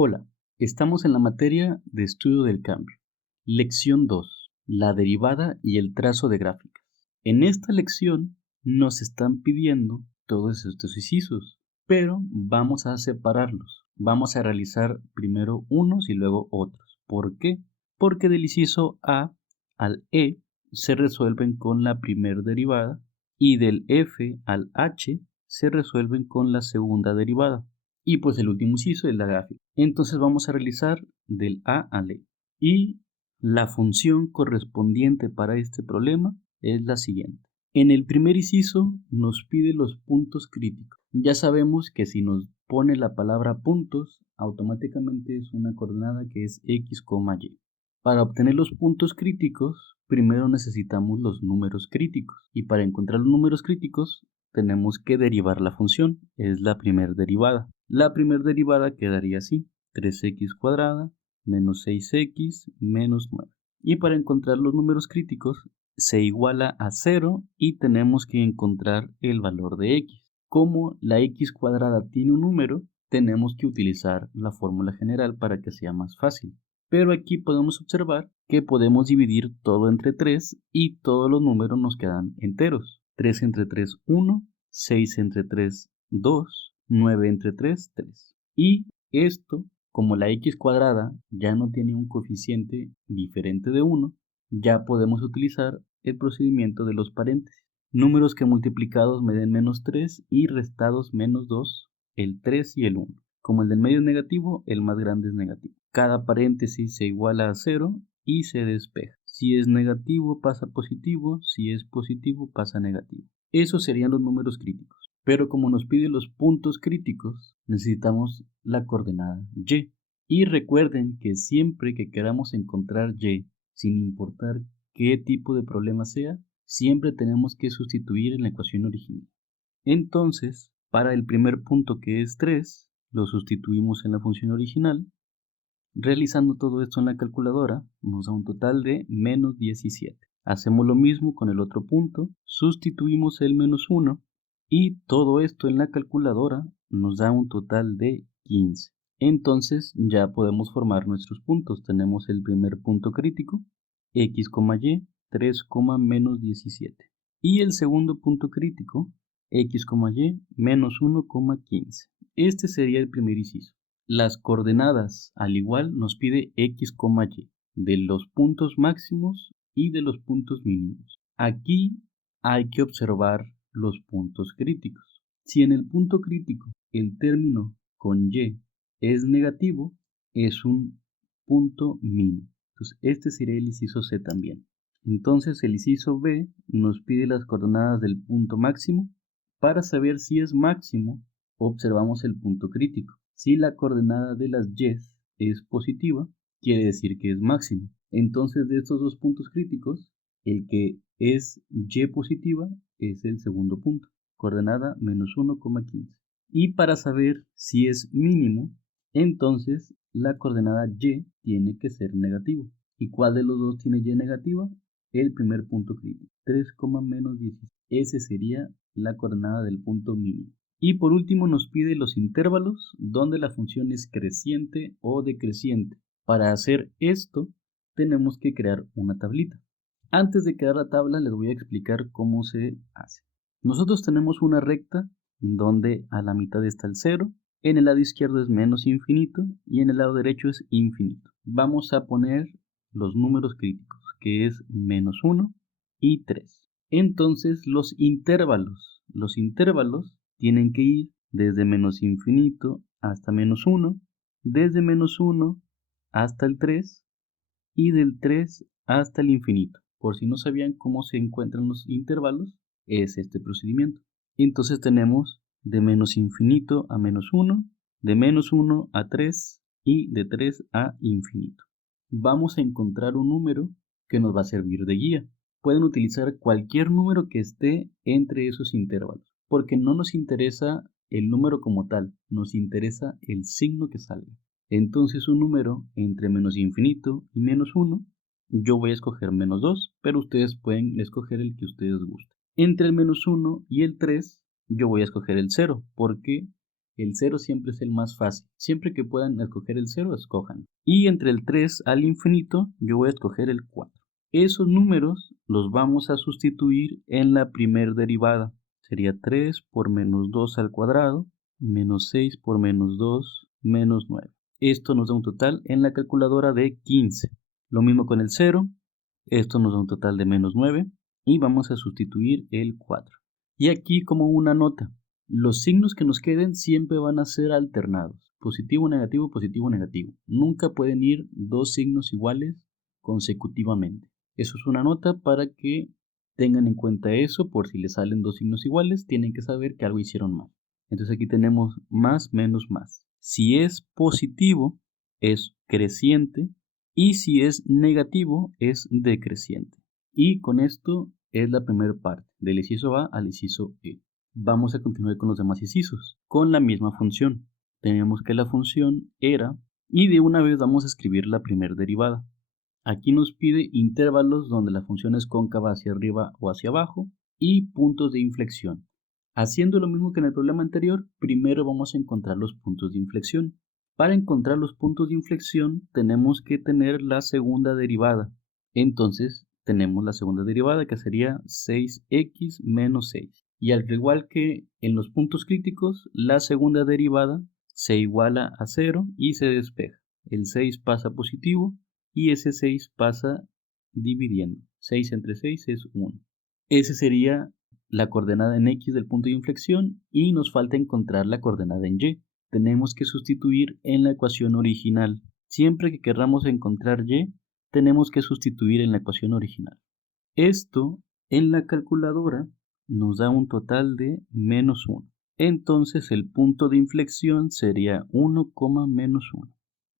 Hola, estamos en la materia de estudio del cambio. Lección 2. La derivada y el trazo de gráficas. En esta lección nos están pidiendo todos estos incisos, pero vamos a separarlos. Vamos a realizar primero unos y luego otros. ¿Por qué? Porque del inciso A al E se resuelven con la primera derivada y del F al H se resuelven con la segunda derivada. Y pues el último inciso es la gráfica. Entonces vamos a realizar del A al E. Y la función correspondiente para este problema es la siguiente. En el primer inciso nos pide los puntos críticos. Ya sabemos que si nos pone la palabra puntos, automáticamente es una coordenada que es x, y. Para obtener los puntos críticos, primero necesitamos los números críticos. Y para encontrar los números críticos, tenemos que derivar la función. Es la primera derivada. La primera derivada quedaría así. 3x cuadrada menos 6x menos 9. Y para encontrar los números críticos, se iguala a 0 y tenemos que encontrar el valor de x. Como la x cuadrada tiene un número, tenemos que utilizar la fórmula general para que sea más fácil. Pero aquí podemos observar que podemos dividir todo entre 3 y todos los números nos quedan enteros. 3 entre 3, 1, 6 entre 3, 2, 9 entre 3, 3. Y esto, como la x cuadrada ya no tiene un coeficiente diferente de 1, ya podemos utilizar el procedimiento de los paréntesis. Números que multiplicados me den menos 3 y restados menos 2, el 3 y el 1. Como el del medio es negativo, el más grande es negativo. Cada paréntesis se iguala a 0 y se despeja. Si es negativo pasa a positivo, si es positivo pasa a negativo. Esos serían los números críticos. Pero como nos pide los puntos críticos, necesitamos la coordenada y. Y recuerden que siempre que queramos encontrar y, sin importar qué tipo de problema sea, siempre tenemos que sustituir en la ecuación original. Entonces, para el primer punto que es 3, lo sustituimos en la función original. Realizando todo esto en la calculadora, nos da un total de menos 17. Hacemos lo mismo con el otro punto, sustituimos el menos 1 y todo esto en la calculadora nos da un total de 15. Entonces ya podemos formar nuestros puntos. Tenemos el primer punto crítico, x, y, 3, menos 17. Y el segundo punto crítico, x, y, menos 1, 15. Este sería el primer inciso. Las coordenadas al igual nos pide x, y de los puntos máximos y de los puntos mínimos. Aquí hay que observar los puntos críticos. Si en el punto crítico el término con y es negativo, es un punto mínimo. Entonces este sería el inciso C también. Entonces el inciso B nos pide las coordenadas del punto máximo. Para saber si es máximo, observamos el punto crítico. Si la coordenada de las y es positiva, quiere decir que es máximo. Entonces de estos dos puntos críticos, el que es y positiva es el segundo punto, coordenada menos 1,15. Y para saber si es mínimo, entonces la coordenada y tiene que ser negativo. ¿Y cuál de los dos tiene y negativa? El primer punto crítico, 3, menos 16. Ese sería la coordenada del punto mínimo. Y por último nos pide los intervalos donde la función es creciente o decreciente. Para hacer esto tenemos que crear una tablita. Antes de crear la tabla les voy a explicar cómo se hace. Nosotros tenemos una recta donde a la mitad está el 0, en el lado izquierdo es menos infinito y en el lado derecho es infinito. Vamos a poner los números críticos, que es menos 1 y 3. Entonces los intervalos tienen que ir desde menos infinito hasta menos 1, desde menos 1 hasta el 3 y del 3 hasta el infinito. Por si no sabían cómo se encuentran los intervalos, es este procedimiento. Entonces tenemos de menos infinito a menos 1, de menos 1 a 3 y de 3 a infinito. Vamos a encontrar un número que nos va a servir de guía. Pueden utilizar cualquier número que esté entre esos intervalos, porque no nos interesa el número como tal, nos interesa el signo que salga. Entonces un número entre menos infinito y menos 1, yo voy a escoger menos 2, pero ustedes pueden escoger el que ustedes gusten. Entre el menos 1 y el 3, yo voy a escoger el 0, porque El 0 siempre es el más fácil. Siempre que puedan escoger el 0, escojan. Y entre el 3 al infinito, yo voy a escoger el 4. Esos números los vamos a sustituir en la primer derivada. Sería 3 por menos 2 al cuadrado, menos 6 por menos 2, menos 9. Esto nos da un total en la calculadora de 15. Lo mismo con el 0. Esto nos da un total de menos 9. Y vamos a sustituir el 4. Y aquí como una nota. Los signos que nos queden siempre van a ser alternados. Positivo, negativo, positivo, negativo. Nunca pueden ir dos signos iguales consecutivamente. Eso es una nota para que tengan en cuenta eso. Por si les salen dos signos iguales, tienen que saber que algo hicieron mal. Entonces aquí tenemos más, menos, más. Si es positivo, es creciente. Y si es negativo, es decreciente. Y con esto es la primera parte, del inciso A al inciso E. Vamos a continuar con los demás incisos, con la misma función. Tenemos que la función era, y de una vez vamos a escribir la primera derivada. Aquí nos pide intervalos donde la función es cóncava hacia arriba o hacia abajo, y puntos de inflexión. Haciendo lo mismo que en el problema anterior, primero vamos a encontrar los puntos de inflexión. Para encontrar los puntos de inflexión tenemos que tener la segunda derivada. Entonces tenemos la segunda derivada que sería 6x menos 6. Y al igual que en los puntos críticos, la segunda derivada se iguala a 0 y se despeja. El 6 pasa positivo y ese 6 pasa dividiendo. 6 entre 6 es 1. Ese sería la coordenada en X del punto de inflexión y nos falta encontrar la coordenada en Y. Tenemos que sustituir en la ecuación original. Siempre que queramos encontrar Y, tenemos que sustituir en la ecuación original. Esto en la calculadora nos da un total de menos 1. Entonces el punto de inflexión sería 1, menos 1.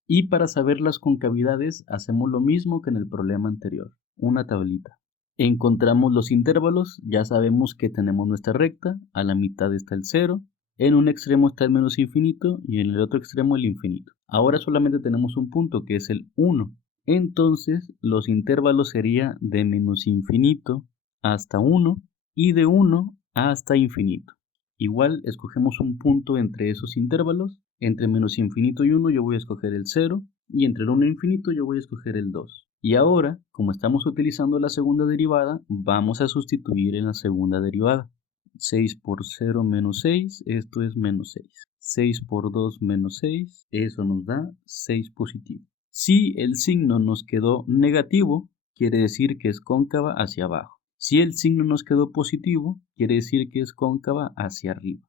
Y para saber las concavidades hacemos lo mismo que en el problema anterior, una tablita. Encontramos los intervalos, ya sabemos que tenemos nuestra recta, a la mitad está el 0, en un extremo está el menos infinito y en el otro extremo el infinito. Ahora solamente tenemos un punto que es el 1. Entonces los intervalos serían de menos infinito hasta 1 y de 1 hasta infinito. Igual escogemos un punto entre esos intervalos. Entre menos infinito y 1 yo voy a escoger el 0 y entre el 1 e infinito yo voy a escoger el 2. Y ahora, como estamos utilizando la segunda derivada, vamos a sustituir en la segunda derivada. 6 por 0 menos 6, esto es menos 6. 6 por 2 menos 6, eso nos da 6 positivo. Si el signo nos quedó negativo, quiere decir que es cóncava hacia abajo. Si el signo nos quedó positivo, quiere decir que es cóncava hacia arriba.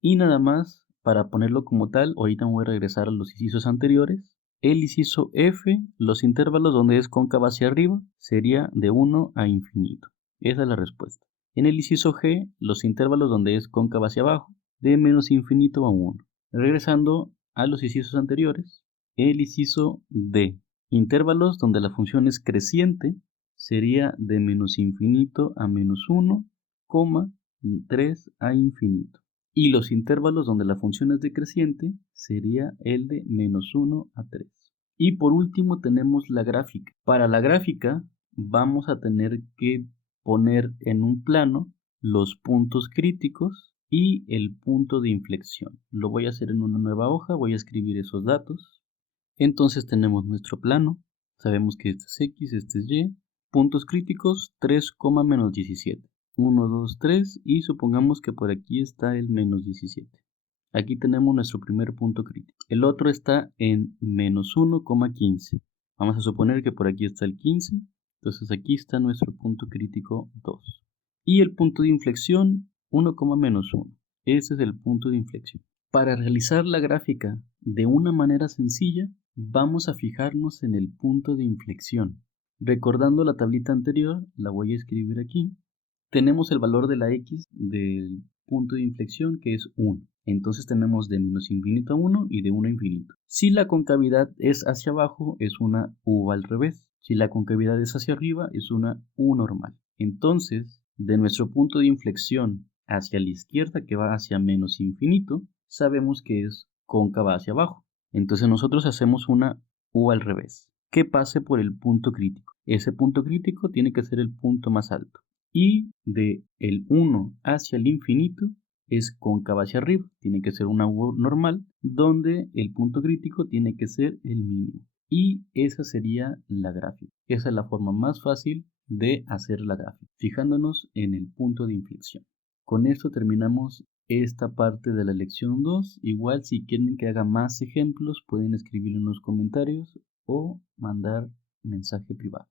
Y nada más, para ponerlo como tal, ahorita me voy a regresar a los incisos anteriores. El inciso F, los intervalos donde es cóncava hacia arriba, sería de 1 a infinito. Esa es la respuesta. En el inciso G, los intervalos donde es cóncava hacia abajo, de menos infinito a 1. Regresando a los incisos anteriores, el inciso D, intervalos donde la función es creciente, sería de menos infinito a menos 1, 3 a infinito. Y los intervalos donde la función es decreciente sería el de menos 1 a 3. Y por último tenemos la gráfica. Para la gráfica vamos a tener que poner en un plano los puntos críticos y el punto de inflexión. Lo voy a hacer en una nueva hoja, voy a escribir esos datos. Entonces tenemos nuestro plano, sabemos que este es X, este es Y. Puntos críticos 3, menos 17. 1, 2, 3 y supongamos que por aquí está el menos 17. Aquí tenemos nuestro primer punto crítico. El otro está en menos 1, 15. Vamos a suponer que por aquí está el 15. Entonces aquí está nuestro punto crítico 2. Y el punto de inflexión 1, menos 1. Ese es el punto de inflexión. Para realizar la gráfica de una manera sencilla, vamos a fijarnos en el punto de inflexión. Recordando la tablita anterior, la voy a escribir aquí. Tenemos el valor de la X del punto de inflexión que es 1. Entonces tenemos de menos infinito a 1 y de 1 a infinito. Si la concavidad es hacia abajo, es una U al revés. Si la concavidad es hacia arriba, es una U normal. Entonces, de nuestro punto de inflexión hacia la izquierda, que va hacia menos infinito, sabemos que es cóncava hacia abajo. Entonces nosotros hacemos una U al revés, que pase por el punto crítico. Ese punto crítico tiene que ser el punto más alto. Y de el 1 hacia el infinito es cóncava hacia arriba, tiene que ser una U normal, donde el punto crítico tiene que ser el mínimo. Y esa sería la gráfica. Esa es la forma más fácil de hacer la gráfica, fijándonos en el punto de inflexión. Con esto terminamos esta parte de la lección 2. Igual si quieren que haga más ejemplos, pueden escribirlo en los comentarios o mandar mensaje privado.